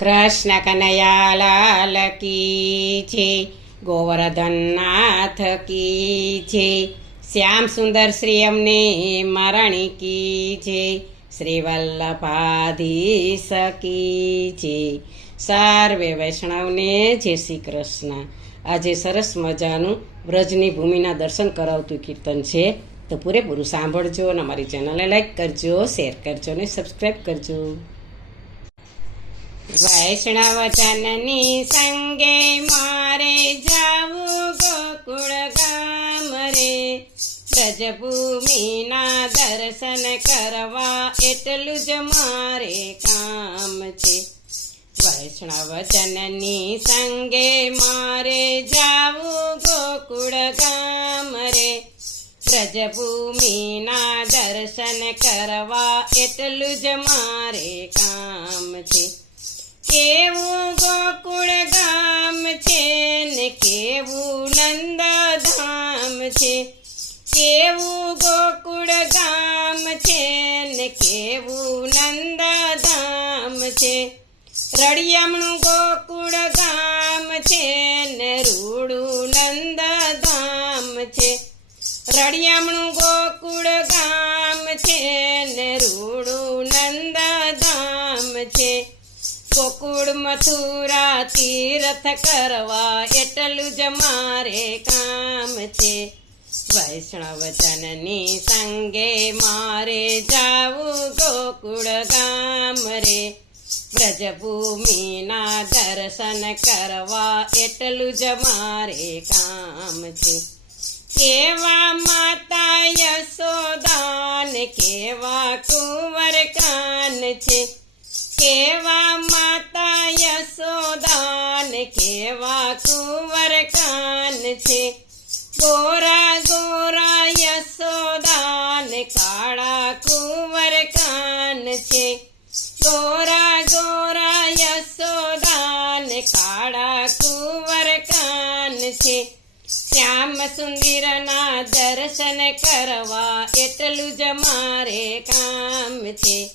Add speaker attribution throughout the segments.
Speaker 1: કૃષ્ણ કનૈયાલાલ કી છે ગોવર્ધનનાથ કી છે શ્યામ સુંદર શ્રી અમને મરણી કી છે શ્રી વલ્લભાધીશ કી છે સર્વે વૈષ્ણવને જય શ્રી કૃષ્ણ. આજે સરસ મજાનું વ્રજની ભૂમિના દર્શન કરાવતું કીર્તન છે. તો પૂરેપૂરું સાંભળજો અને અમારી ચેનલને લાઈક કરજો, શેર કરજો અને સબસ્ક્રાઈબ કરજો. વૈષ્ણવ જનની સંગે મારે જાવું ગોકુળ ગામ રે. બ્રજભૂમિના દર્શન કરવા એટલું જ મારે કામ છે. વૈષ્ણવ જનની સંગે મારે જાવું ગોકુળ ગામ રે. બ્રજભૂમિના દર્શન કરવા એટલું જ મારે કામ છે. કેવું ગોકુળ ગામ છે ને કેવું નંદધામ છે? કેવું ગોકુળ ગામ છે ને કેવું નંદધામ છે? રળિયામણું ગોકુળ ગામ છે ને રૂડું નંદધામ છે? રળિયામણું ગોકુળ ગામ છે ને ગોકુળ મથુરા તીર્થ કરવા એટલું જ મારે કામ છે. વૈષ્ણવ જનની સંગે મારે જાવું ગોકુળ ગામ રે. બ્રજભૂમિના દર્શન કરવા એટલું જ મારે કામ છે. કેવા માતા યશોદાન કેવા કુંવર કાન છે. કેવા છે. ગોરા ગોરા, યશોદાન કાળા કુંવર કાન છે. ગોરા ગોરા, યશોદાન કાળા કુંવર કાન છે. શ્યામ સુંદરના દર્શન કરવા એટલું જ મારે કામ છે.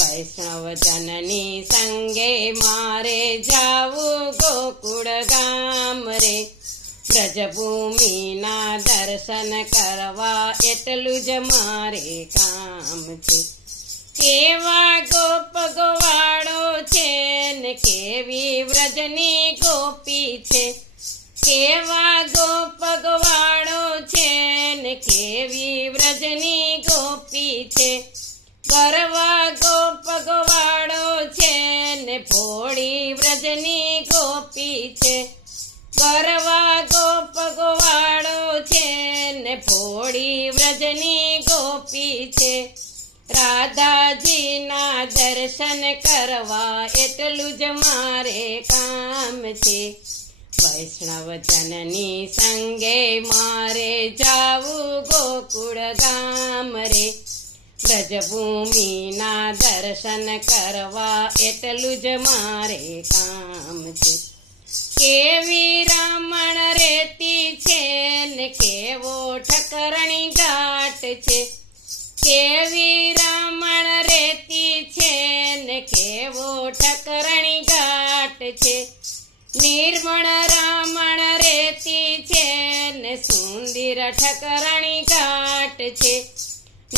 Speaker 1: વૈષ્ણવ જનની સંગે મારે જાવું ગોકુળ ગામ રે. બ્રજભૂમિના દર્શન કરવા એટલું જ મારે કામ છે. કેવા ગોપ ગોવાળો છે ને કેવી વ્રજની ગોપી છે. કેવા ગોપ ગોવાળો છે ને કેવી વ્રજની ગોપી છે. કરવા ગોપ ગોવાળો છે ને ભોળી વ્રજની ગોપી છે. ગરવા ગોપ ગોવાળો છે ને ભોળી વ્રજની ગોપી છે. રાધાજીના દર્શન કરવા એટલું જ મારે કામ છે. વૈષ્ણવ જનની સંગે મારે જાવું ગોકુળ ગામ રે. બ્રજભૂમિના દર્શન કરવા એટલું જ મારે કામ છે. કેવી રમણ રેતી છે ને કેવો ઠકરણી ઘાટ છે? કેવી રમણ રેતી છે ને કેવો ઠકરણી ઘાટ છે? નિર્મળ રમણ રેતી છે ને સુંદર ઠકરણી ઘાટ છે?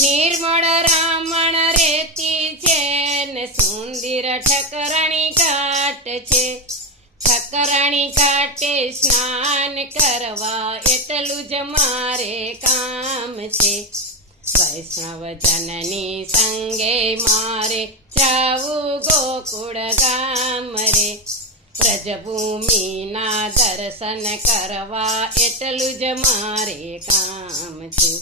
Speaker 1: નિર્મળ રમણ રેતી છે ને સુંદર ઠકરણી ઘાટ છે? ઠકરણી કાટે સ્નાન કરવા, એટલું જ મારે કામ છે. વૈષ્ણવ જનની સંગે મારે જાવું ગોકુળ ગામ રે. બ્રજભૂમિના દર્શન કરવા, એટલું જ મારે કામ છે.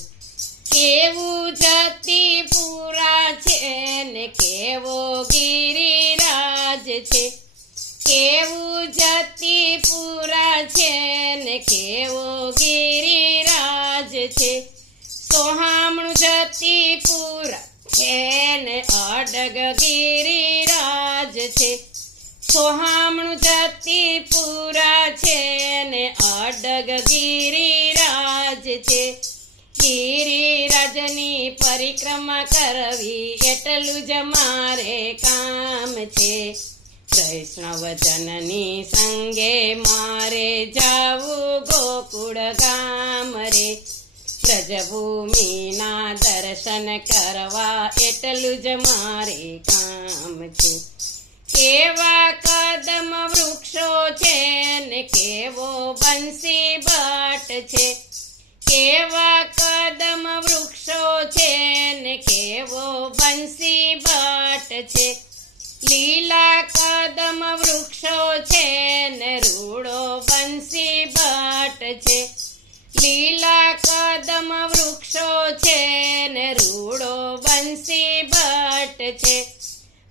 Speaker 1: કેવું જતી પૂરા સોહામણું જતી પૂરા છે ને અડગ ગિરિરાજ છે. સોહામણું જતી છે ને અડગ ગિરિરાજ છે ગિરિરાજની પરિક્રમા કરવી એટલું જ મારે કામ છે. વૈષ્ણવજનની સંગે મારે જાવું ગોકુળ ગામ રે. વ્રજભૂમિના દર્શન કરવા એટલું જ મારે કામ છે. કેવા કદમ વૃક્ષો છે ને કેવો બંસી બટ છે. કેવા કદમ વૃક્ષો છે ને કેવો બંસી બટ છે. લીલા કદમ વૃક્ષો લીલા કદમ વૃક્ષો છે ને રૂડો બંસી ભટ્ટ છે.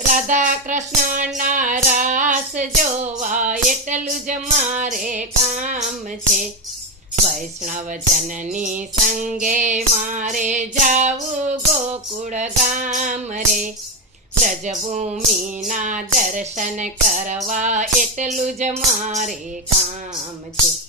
Speaker 1: રાધા કૃષ્ણના રાસ જોવા એટલું જ મારે કામ છે. વૈષ્ણવજનની સંગે મારે જાવું ગોકુળ ગામ રે. વ્રજભૂમિના દર્શન કરવા એટલું જ મારે કામ છે.